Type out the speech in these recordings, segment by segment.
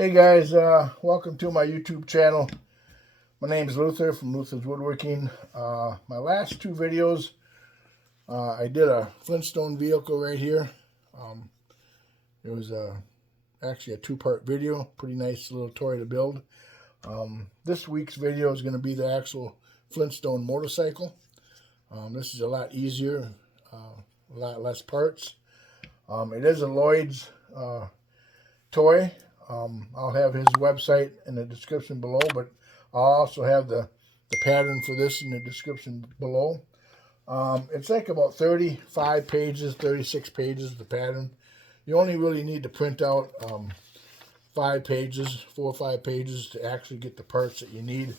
Hey guys, welcome to my YouTube channel. My name is Luther from Luther's Woodworking. My last two videos, I did a Flintstone vehicle right here. It was actually a two-part video, pretty nice little toy to build. This week's video is going to be the actual Flintstone motorcycle. This is a lot easier, a lot less parts. It is a Lloyd's toy. I'll have his website in the description below, but I'll also have the pattern for this in the description below. It's like about 35 pages, 36 pages, the pattern. You only really need to print out 4 or 5 pages to actually get the parts that you need.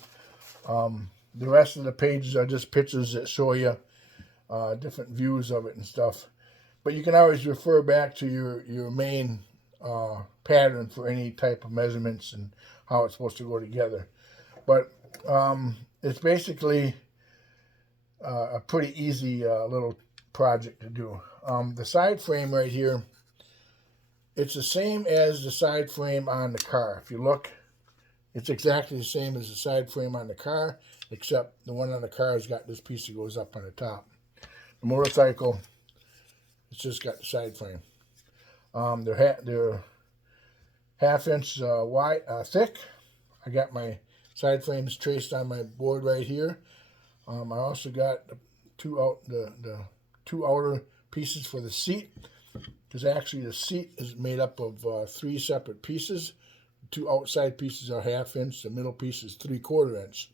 The rest of the pages are just pictures that show you different views of it and stuff. But you can always refer back to your main pattern for any type of measurements and how it's supposed to go together. But it's basically a pretty easy little project to do. The side frame right here, it's the same as the side frame on the car. If you look, it's exactly the same as the side frame on the car, except the one on the car has got this piece that goes up on the top. The motorcycle, it's just got the side frame. They're half-inch wide, thick. I got my side frames traced on my board right here. I also got the two outer pieces for the seat, because actually the seat is made up of 3 separate pieces. The 2 outside pieces are half-inch. The middle piece is 3/4 inch.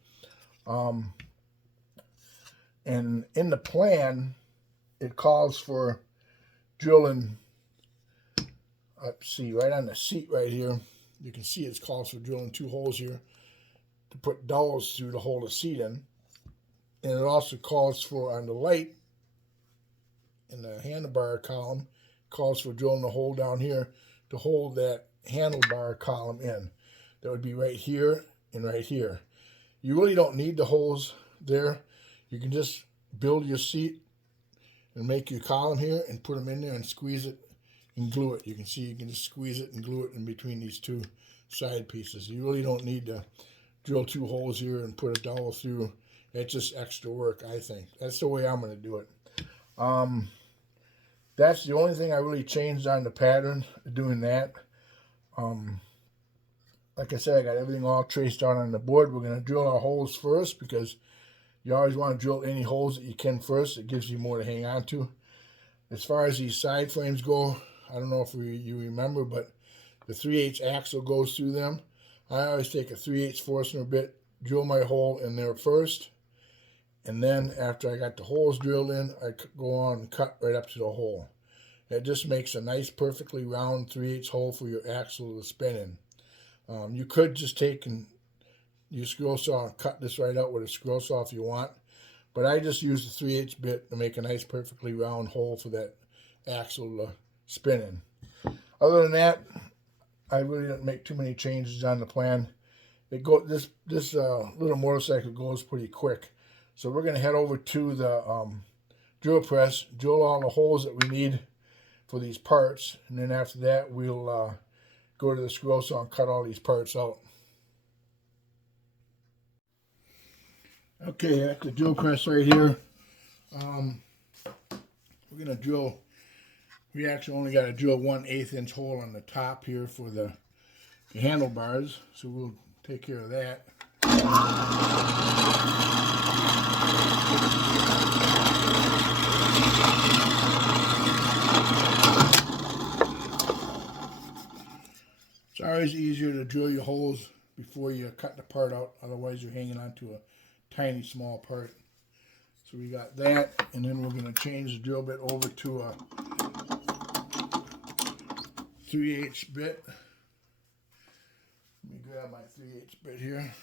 And in the plan, it calls for drilling. Let's see, right on the seat right here, you can see it calls for drilling 2 holes here to put dowels through to hold the seat in. And it also calls for, on the light, in the handlebar column, calls for drilling a hole down here to hold that handlebar column in. That would be right here and right here. You really don't need the holes there. You can just build your seat and make your column here and put them in there and squeeze it and glue it. You can see you can just squeeze it and glue it in between these 2 side pieces. You really don't need to drill 2 holes here and put a dowel through. It's just extra work, I think. That's the way I'm going to do it. That's the only thing I really changed on the pattern, doing that. Like I said, I got everything all traced out on the board. We're going to drill our holes first, because you always want to drill any holes that you can first. It gives you more to hang on to. As far as these side frames go, I don't know if you remember, but the 3/8 axle goes through them. I always take a 3/8 Forstner bit, drill my hole in there first, and then after I got the holes drilled in, I go on and cut right up to the hole. It just makes a nice, perfectly round 3/8 hole for your axle to spin in. You could just take and your scroll saw and cut this right out with a scroll saw if you want, but I just use the 3/8 bit to make a nice, perfectly round hole for that axle to spin in. Other than that, I really didn't make too many changes on the plan. This little motorcycle goes pretty quick, so we're going to head over to the drill press, drill all the holes that we need for these parts, and then after that we'll go to the scroll saw and cut all these parts out. Okay, at the drill press right here, we're going to drill. We actually only got to drill 1/8 inch hole on the top here for the handlebars, so we'll take care of that. It's always easier to drill your holes before you cut the part out, otherwise you're hanging on to a tiny small part. So we got that, and then we're going to change the drill bit over to a 3/8 bit. Let me grab my 3/8 bit here.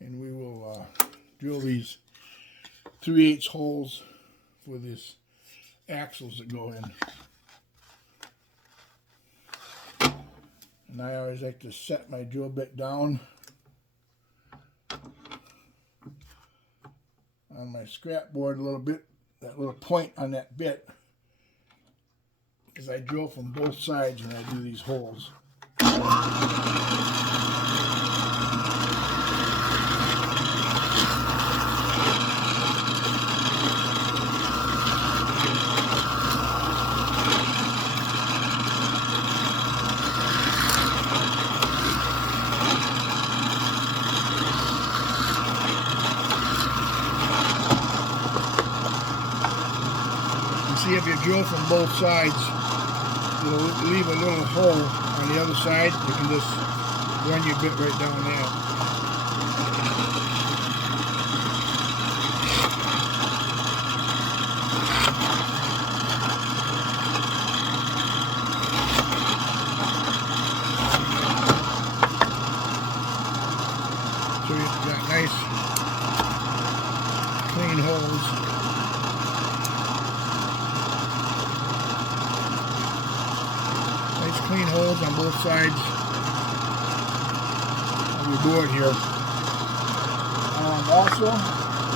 And we will drill these 3/8 holes for these axles that go in. And I always like to set my drill bit down on my scrap board a little bit, that little point on that bit, because I drill from both sides when I do these holes. See, if you drill from both sides, you'll leave a little hole on the other side. You can just run your bit right down there. So you've got nice, clean holes. Clean holes on both sides of your board here. Also,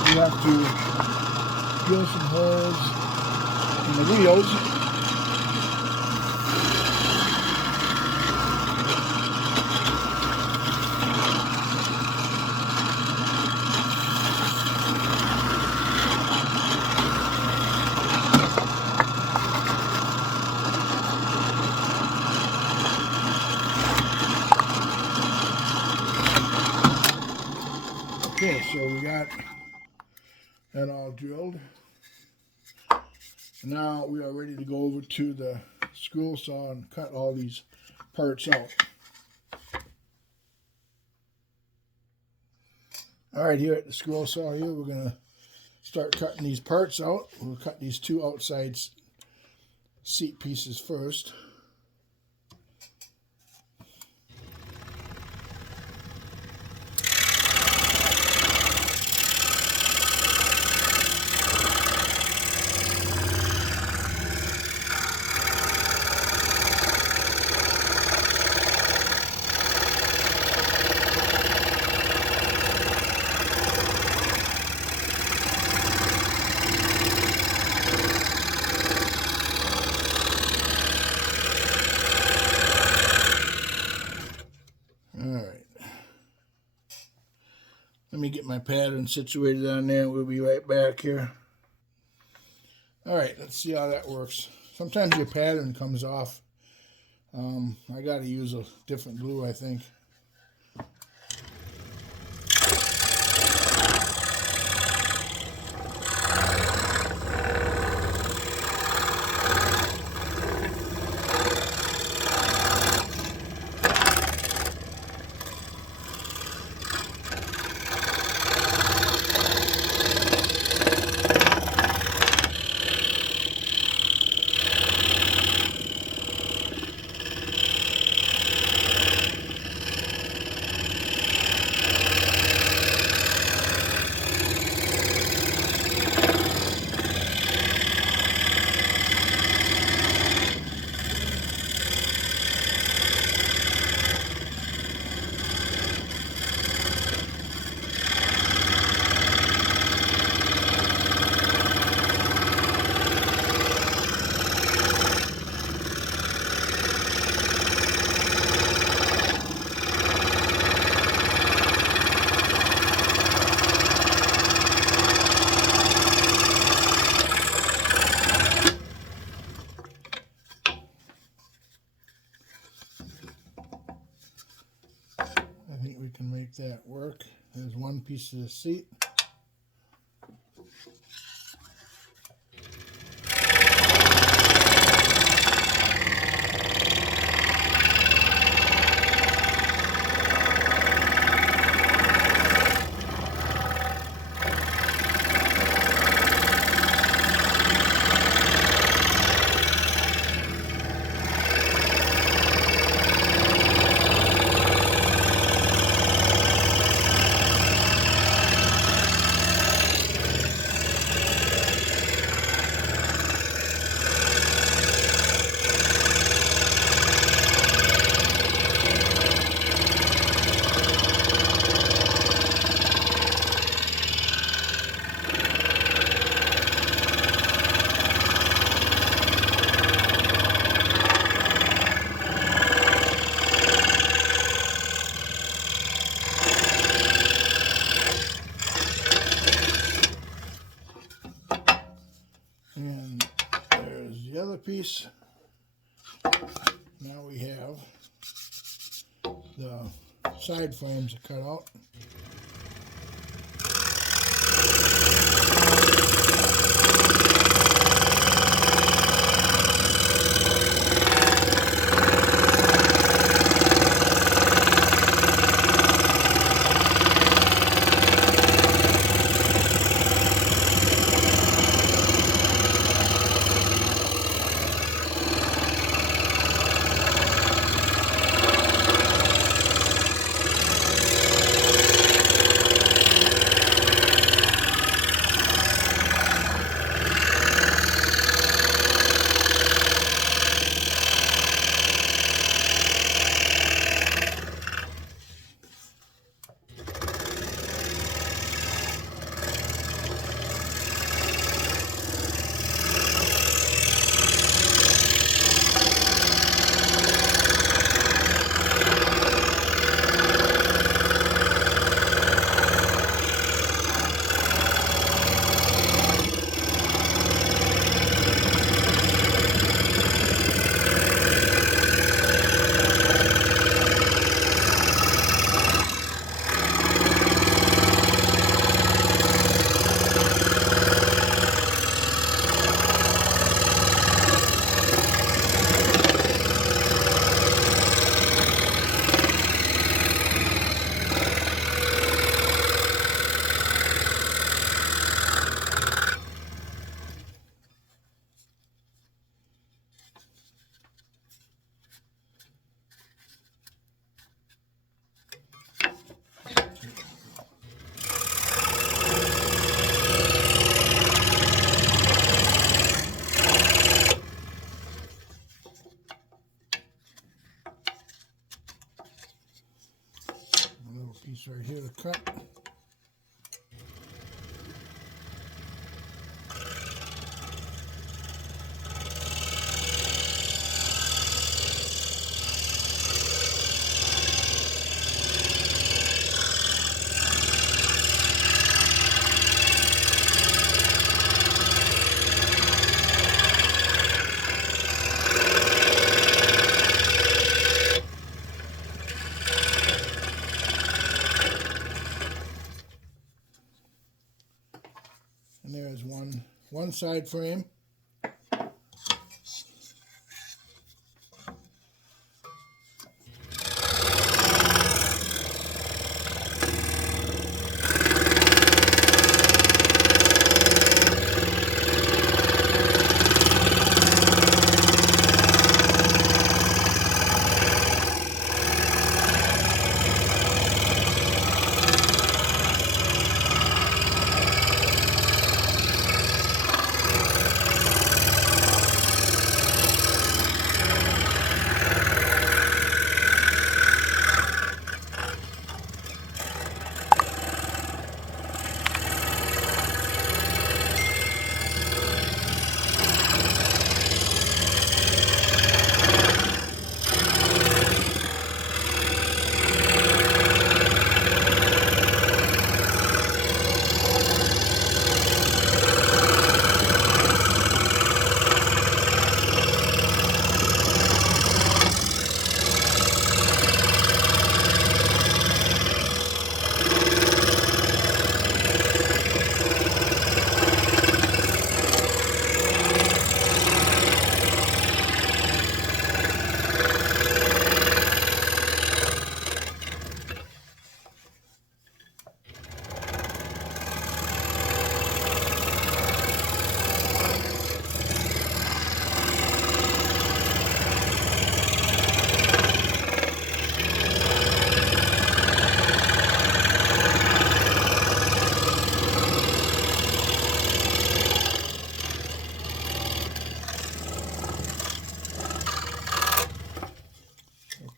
you have to drill some holes in the wheels. Okay, so we got that all drilled. Now we are ready to go over to the scroll saw and cut all these parts out. Alright, here at the scroll saw here, we're going to start cutting these parts out. We'll cut these two outside seat pieces first. Let me get my pattern situated on there. We'll be right back here. Alright, let's see how that works. Sometimes your pattern comes off. I got to use a different glue, I think. I think we can make that work. There's one piece of the seat. the other piece, now we have the side frames cut out. Piece right here to cut. And there's one side frame.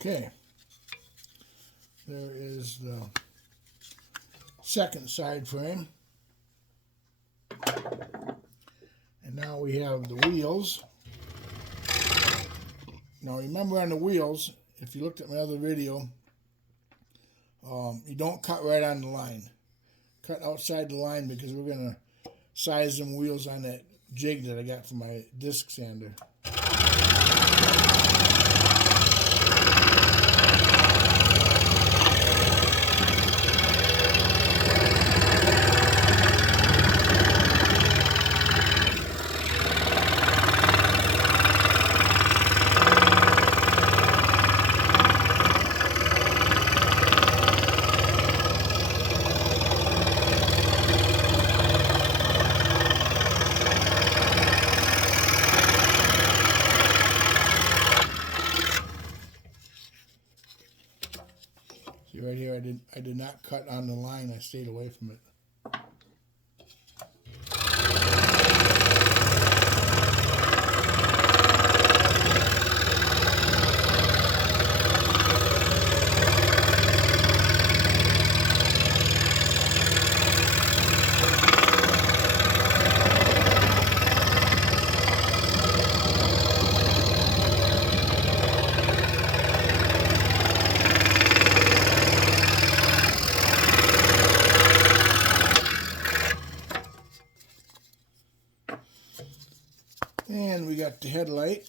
Okay, there is the second side frame. And now we have the wheels. Now remember on the wheels, if you looked at my other video, you don't cut right on the line. Cut outside the line because we're going to size them wheels on that jig that I got from my disc sander. See right here, I did not cut on the line. I stayed away from it. And we got the headlight.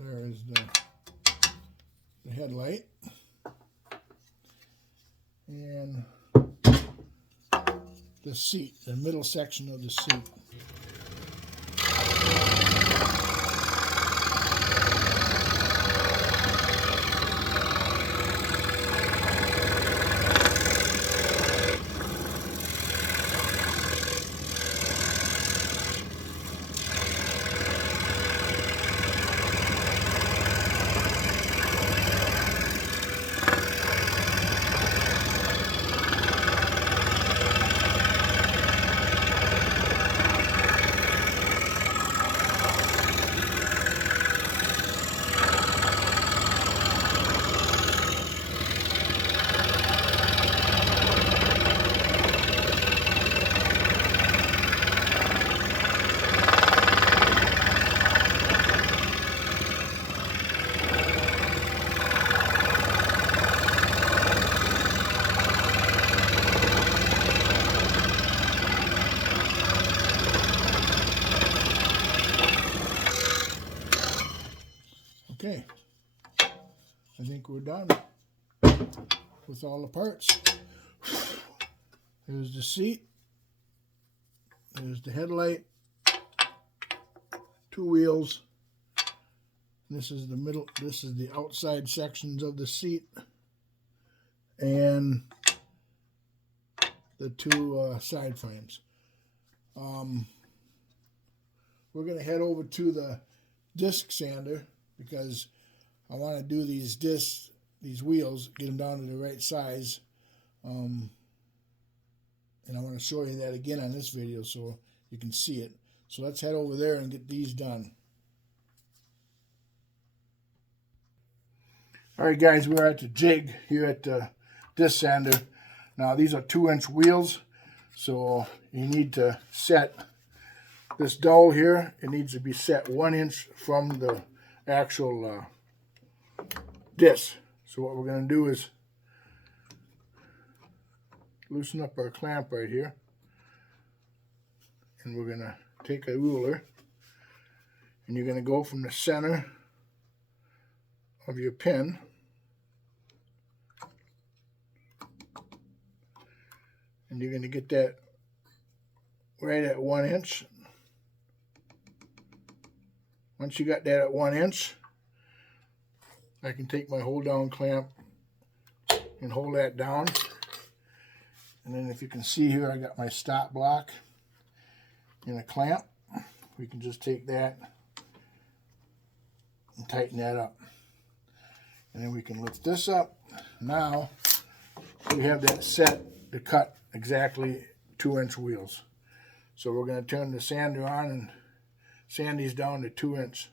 There is the headlight. And the seat, the middle section of the seat. Okay, I think we're done with all the parts. There's the seat, there's the headlight, two wheels. This is the middle, this is the outside sections of the seat, and the two side frames. We're going to head over to the disc sander because I want to do these discs, these wheels, get them down to the right size. And I want to show you that again on this video so you can see it. So let's head over there and get these done. Alright guys, we're at the jig here at the disc sander. Now these are 2-inch wheels, so you need to set this dowel here. It needs to be set 1 inch from the actual disc. So what we're going to do is loosen up our clamp right here, and we're going to take a ruler And you're going to go from the center of your pin and you're going to get that right at 1 inch. Once you got that at 1 inch, I can take my hold down clamp and hold that down. And then if you can see here, I got my stop block and a clamp. We can just take that and tighten that up. And then we can lift this up. Now we have that set to cut exactly 2-inch wheels. So we're going to turn the sander on and sand these down to 2 inch.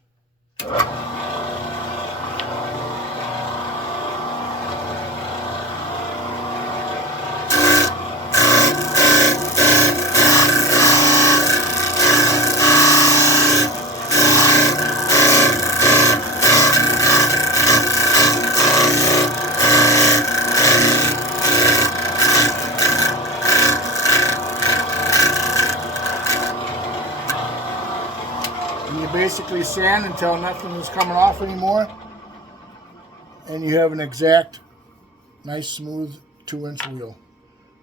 Basically sand until nothing is coming off anymore, and you have an exact nice smooth 2-inch wheel.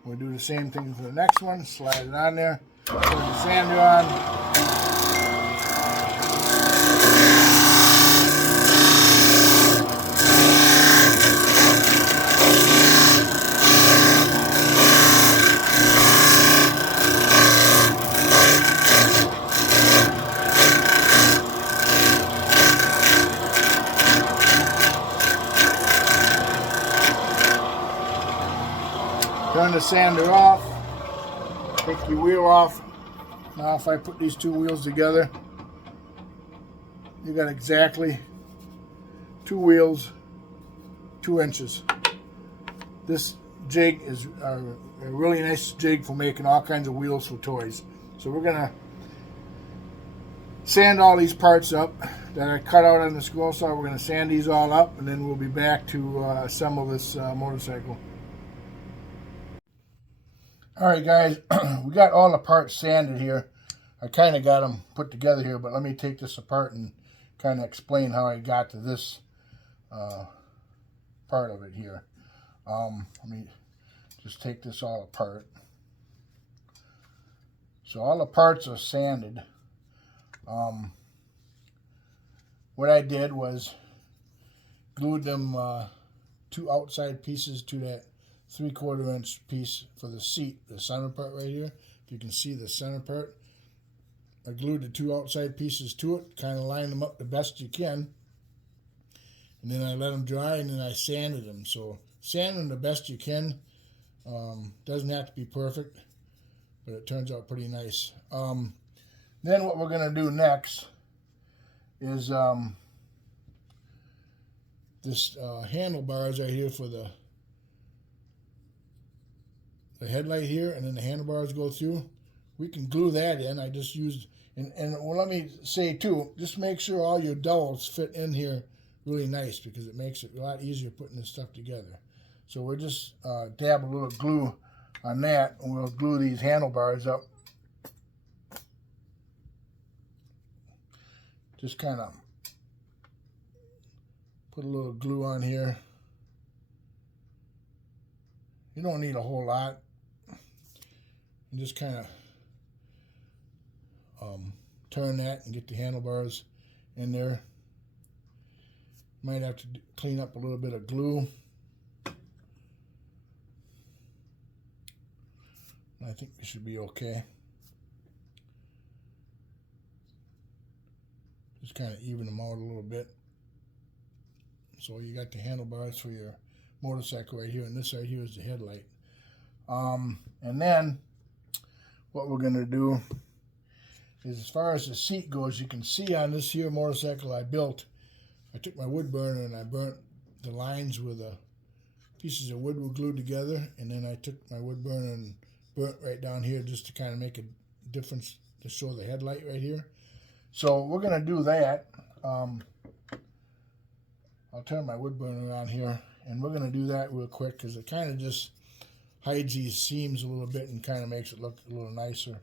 We'll do the same thing for the next one. Slide it on there, turn the sander on. Turn the sander off, take your wheel off. Now if I put these two wheels together, you got exactly 2 wheels, 2 inches. This jig is a really nice jig for making all kinds of wheels for toys. So we're going to sand all these parts up that I cut out on the scroll saw. We're going to sand these all up, and then we'll be back to assemble this motorcycle. Alright guys, we got all the parts sanded here. I kind of got them put together here, but let me take this apart and kind of explain how I got to this part of it here. Let me just take this all apart. So all the parts are sanded. What I did was glued them 2 outside pieces to that 3/4 inch piece for the seat, the center part right here. If you can see the center part, I glued the 2 outside pieces to it, kind of lined them up the best you can, and then I let them dry, and then I sanded them. So sand them the best you can. Doesn't have to be perfect, but it turns out pretty nice. Then what we're going to do next is this handlebars right here for the headlight here, and then the handlebars go through. We can glue that in. I just used, and well, let me say too, just make sure all your dowels fit in here really nice, because it makes it a lot easier putting this stuff together. So we'll just dab a little glue on that, and we'll glue these handlebars up. Just kind of put a little glue on here. You don't need a whole lot. And just kind of turn that and get the handlebars in there. Might have to clean up a little bit of glue. I think we should be okay. Just kind of even them out a little bit. So you got the handlebars for your motorcycle right here, and this right here is the headlight. And then what we're going to do is, as far as the seat goes, you can see on this here motorcycle I built, I took my wood burner and I burnt the lines where the pieces of wood were glued together, and then I took my wood burner and burnt right down here just to kind of make a difference to show the headlight right here. So we're going to do that. I'll turn my wood burner on here, and we're going to do that real quick, because it kind of just hides these seams a little bit and kind of makes it look a little nicer.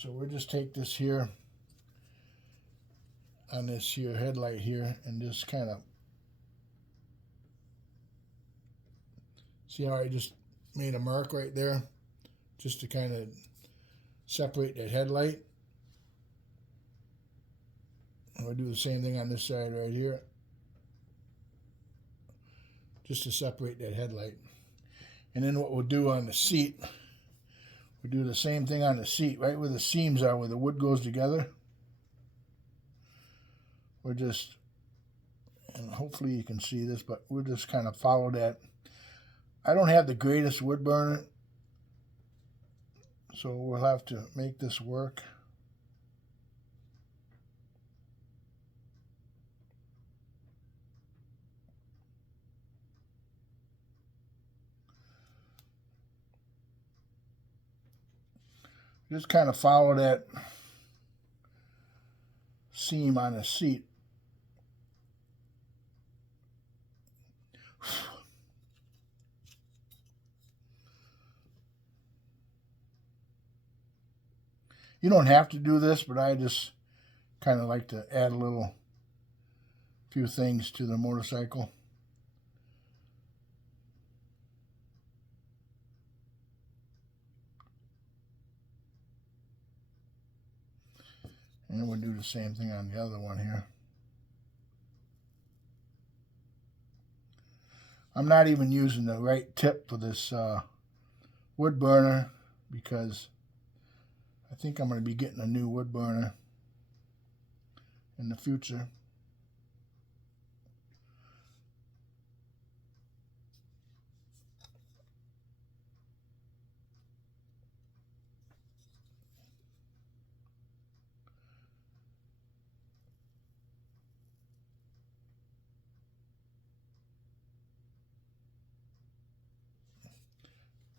So we'll just take this here on this here headlight here and just kind of see how I just made a mark right there just to kind of separate that headlight. And we'll do the same thing on this side right here just to separate that headlight. And then what we'll do on the seat, we'll do the same thing on the seat, right where the seams are, where the wood goes together. We're just, and hopefully you can see this, but we'll just kind of follow that. I don't have the greatest wood burner, so we'll have to make this work. Just kind of follow that seam on the seat. You don't have to do this, but I just kind of like to add a few things to the motorcycle. And we'll do the same thing on the other one here. I'm not even using the right tip for this wood burner because I think I'm going to be getting a new wood burner in the future.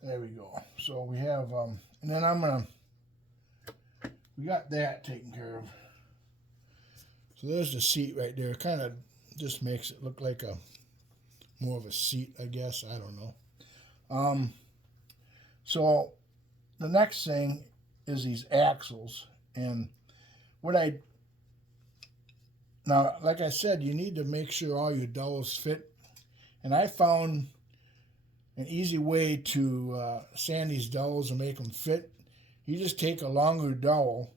There we go. So we have, and then we got that taken care of. So there's the seat right there. Kind of just makes it look like more of a seat, I guess. I don't know. So the next thing is these axles. And now, like I said, you need to make sure all your dowels fit. And I found an easy way to sand these dowels and make them fit. You just take a longer dowel,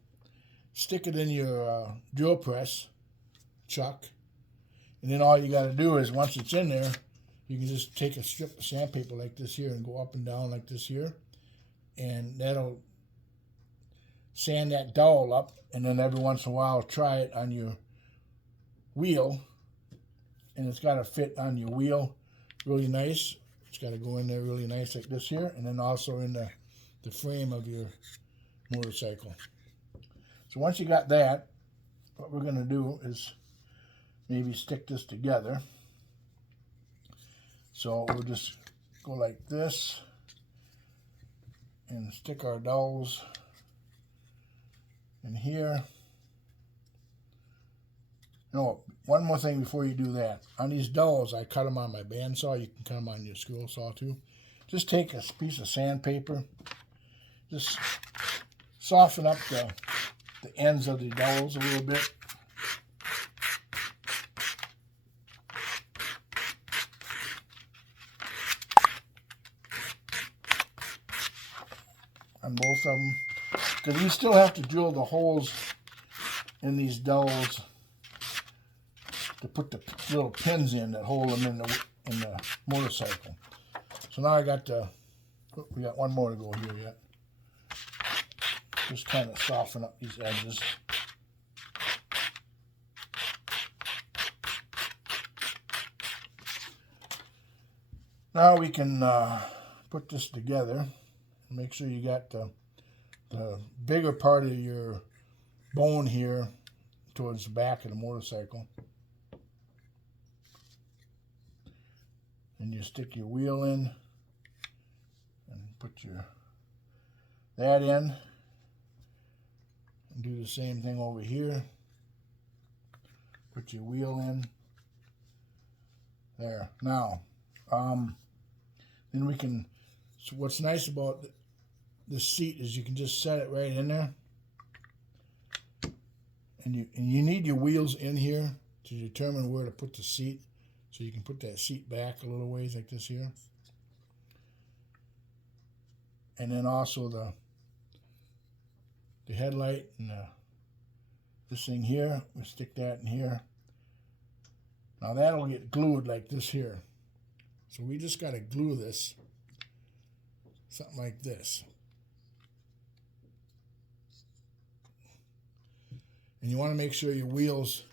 stick it in your drill press chuck, and then all you got to do is, once it's in there, you can just take a strip of sandpaper like this here and go up and down like this here, and that'll sand that dowel up. And then every once in a while try it on your wheel, and it's got to fit on your wheel really nice. It's got to go in there really nice like this here, and then also in the frame of your motorcycle. So once you got that, what we're going to do is maybe stick this together. So we'll just go like this and stick our dowels in here. No, one more thing before you do that. On these dowels, I cut them on my bandsaw. You can cut them on your scroll saw too. Just take a piece of sandpaper. Just soften up the ends of the dowels a little bit. On both of them. Because you still have to drill the holes in these dowels to put the little pins in that hold them in the motorcycle. So now we got one more to go here yet. Just kind of soften up these edges. Now we can put this together. Make sure you got the bigger part of your bone here towards the back of the motorcycle. And you stick your wheel in and put that in. And do the same thing over here. Put your wheel in. There. Now, then we can, so what's nice about this seat is you can just set it right in there. And you need your wheels in here to determine where to put the seat. So you can put that seat back a little ways like this here. And then also the headlight and this thing here, we stick that in here. Now that'll get glued like this here. So we just got to glue this, something like this. And you want to make sure your wheels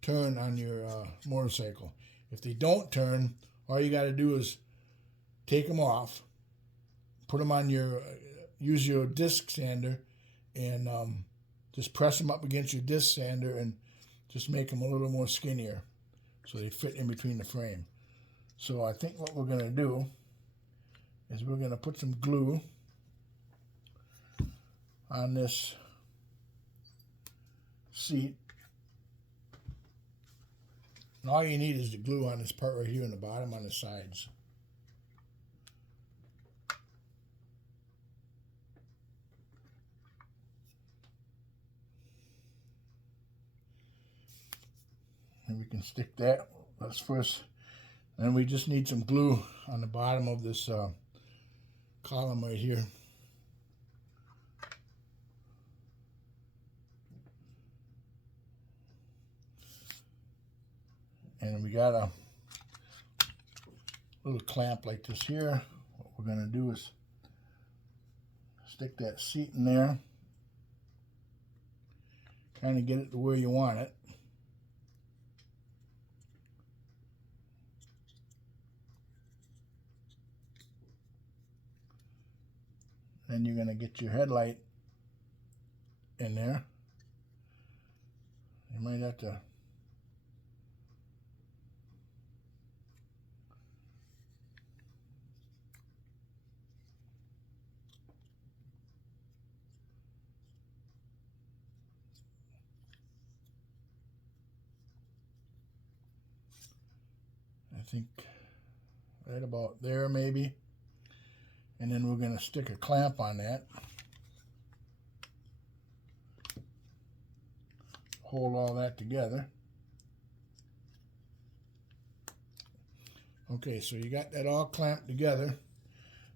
turn on your motorcycle. If they don't turn, all you got to do is take them off, put them on your, use your disc sander, and just press them up against your disc sander and just make them a little more skinnier so they fit in between the frame. So I think what we're going to do is we're going to put some glue on this seat. And all you need is the glue on this part right here in the bottom on the sides. And we can stick that. Let's first, and we just need some glue on the bottom of this column right here. And we got a little clamp like this here. What we're going to do is stick that seat in there. Kind of get it to where you want it. Then you're going to get your headlight in there. You might have to I think right about there maybe. And then we're going to stick a clamp on that. Hold all that together. Okay, so you got that all clamped together.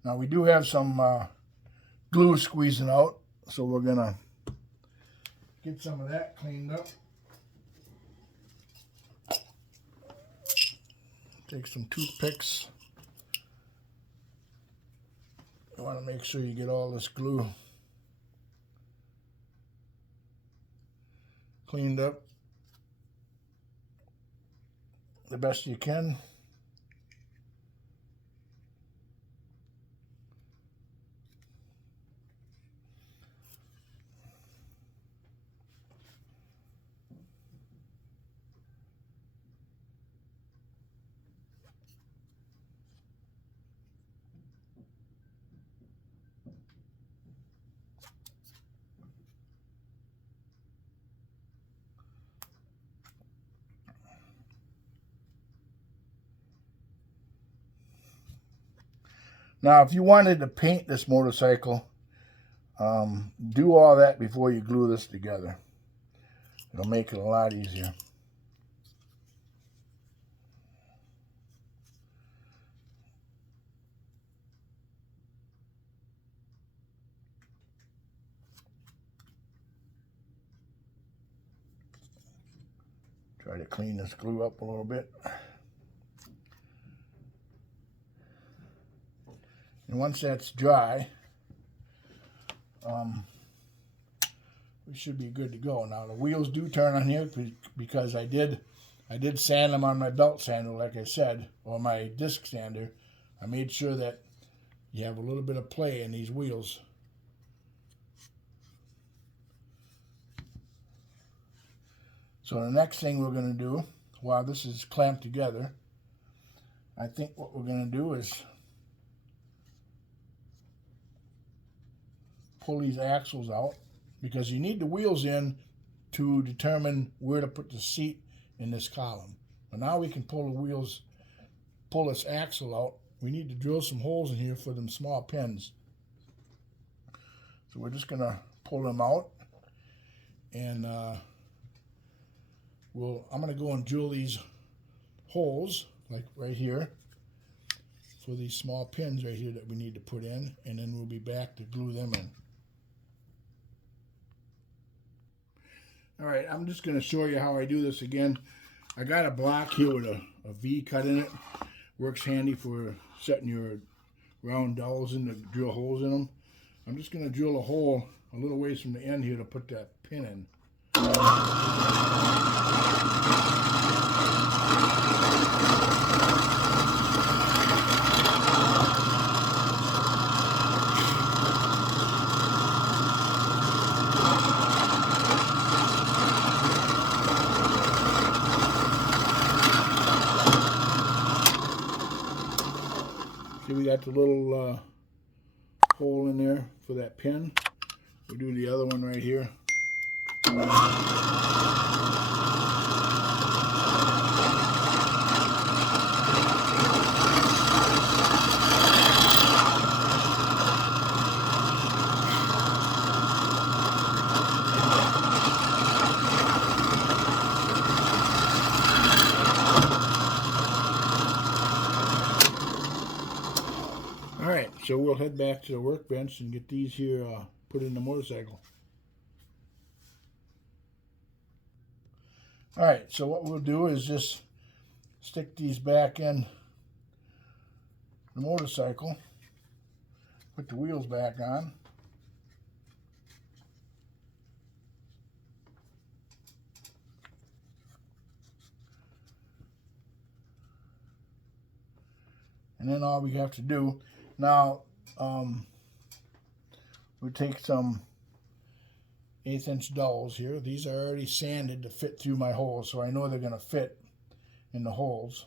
Now we do have some glue squeezing out, so we're going to get some of that cleaned up. Take some toothpicks. You want to make sure you get all this glue cleaned up the best you can. Now, if you wanted to paint this motorcycle, do all that before you glue this together. It'll make it a lot easier. Try to clean this glue up a little bit. And once that's dry, we should be good to go. Now the wheels do turn on here because I did sand them on my belt sander, like I said, or my disc sander. I made sure that you have a little bit of play in these wheels. So the next thing we're going to do, while this is clamped together, I think what we're going to do is pull these axles out, because you need the wheels in to determine where to put the seat in this column. But now we can pull the wheels, pull this axle out. We need to drill some holes in here for them small pins. So we're just going to pull them out, and I'm going to go and drill these holes, like right here, for these small pins right here that we need to put in, and then we'll be back to glue them in. Alright, I'm just going to show you how I do this again. I got a block here with a V cut in it. Works handy for setting your round dowels in to drill holes in them. I'm just going to drill a hole a little ways from the end here to put that pin in. See, we got the little hole in there for that pin. We'll do the other one right here. Alright, so we'll head back to the workbench and get these here put in the motorcycle. Alright, so what we'll do is just stick these back in the motorcycle, put the wheels back on. And then all we have to do, now, we take some 1/8" dowels here. These are already sanded to fit through my holes, so I know they're going to fit in the holes.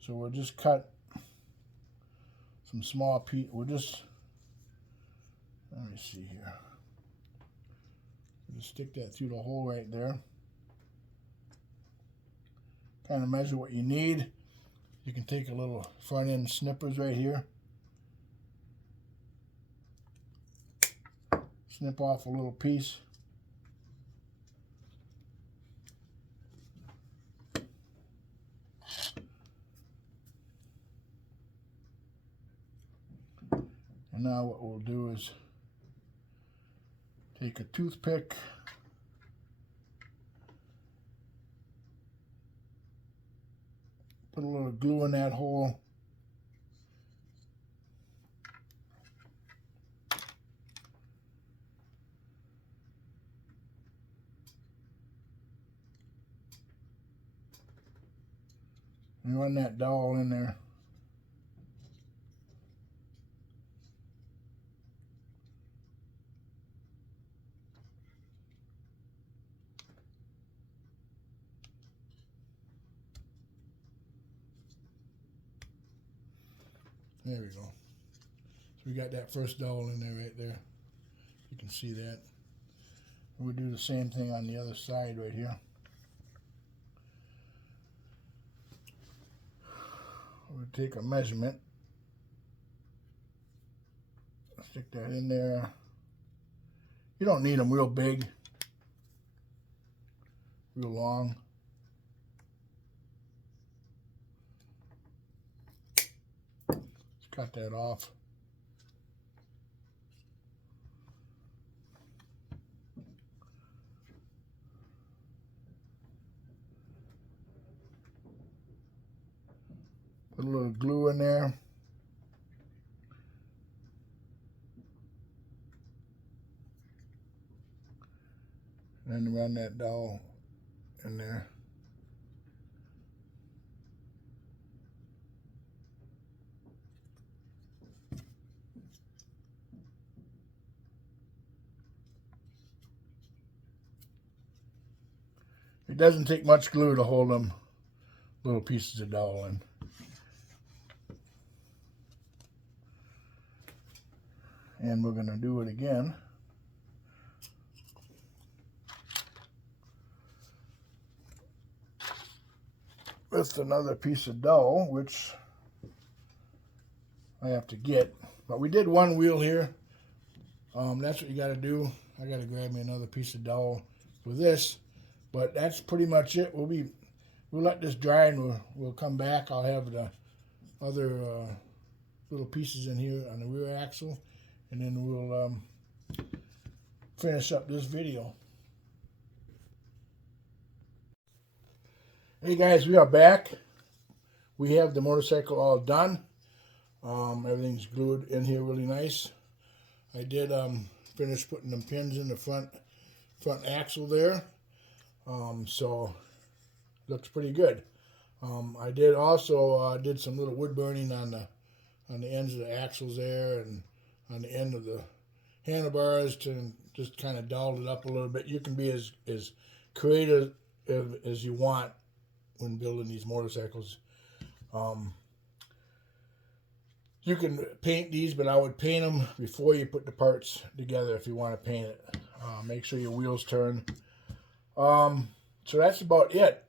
So we'll just cut some small pieces. Let me see here. Just stick that through the hole right there. Kind of measure what you need. You can take a little front end snippers right here. Snip off a little piece. And now what we'll do is take a toothpick, put a little glue in that hole, and run that dowel in there. There we go. So we got that first dowel in there right there. You can see that. We'll do the same thing on the other side right here. We'll take a measurement, stick that in there. You don't need them real big, real long. Let's cut that off. Put a little glue in there. And then run that dowel in there. It doesn't take much glue to hold them little pieces of dowel in. And we're going to do it again. With another piece of dowel, which I have to get. But we did one wheel here. That's what you got to do. I got to grab me another piece of dowel for this. But that's pretty much it. We'll let this dry, and we'll come back. I'll have the other little pieces in here on the rear axle, and then we'll finish up this video. Hey guys, we are back. We have the motorcycle all done. Everything's glued in here really nice. I did finish putting them pins in the front axle there. So looks pretty good. I did also did some little wood burning on the ends of the axles there, and on the end of the handlebars to just kind of doll it up a little bit. You can be as creative as you want when building these motorcycles. You can paint these, but I would paint them before you put the parts together if you want to paint it. Make sure your wheels turn. So that's about it.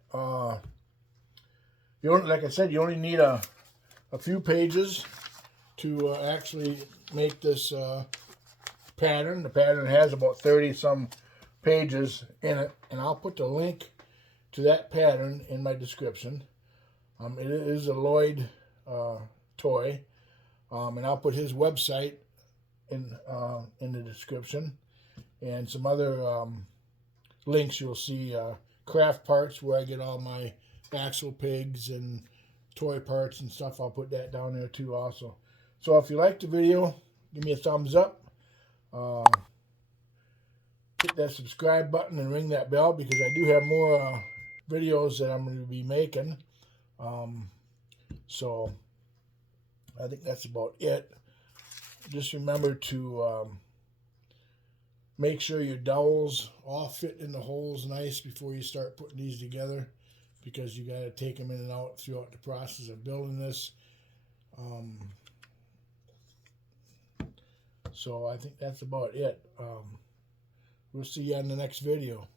Like I said, you only need a few pages to actually make this pattern. The pattern has about 30-some pages in it, and I'll put the link to that pattern in my description. It is a Lloyd toy, and I'll put his website in the description, and some other links. You'll see craft parts where I get all my axle pigs and toy parts and stuff. I'll put that down there too also. So if you liked the video, give me a thumbs up. Hit that subscribe button and ring that bell, because I do have more videos that I'm going to be making. So I think that's about it. Just remember to make sure your dowels all fit in the holes nice before you start putting these together, because you got to take them in and out throughout the process of building this. So I think that's about it. We'll see you on the next video.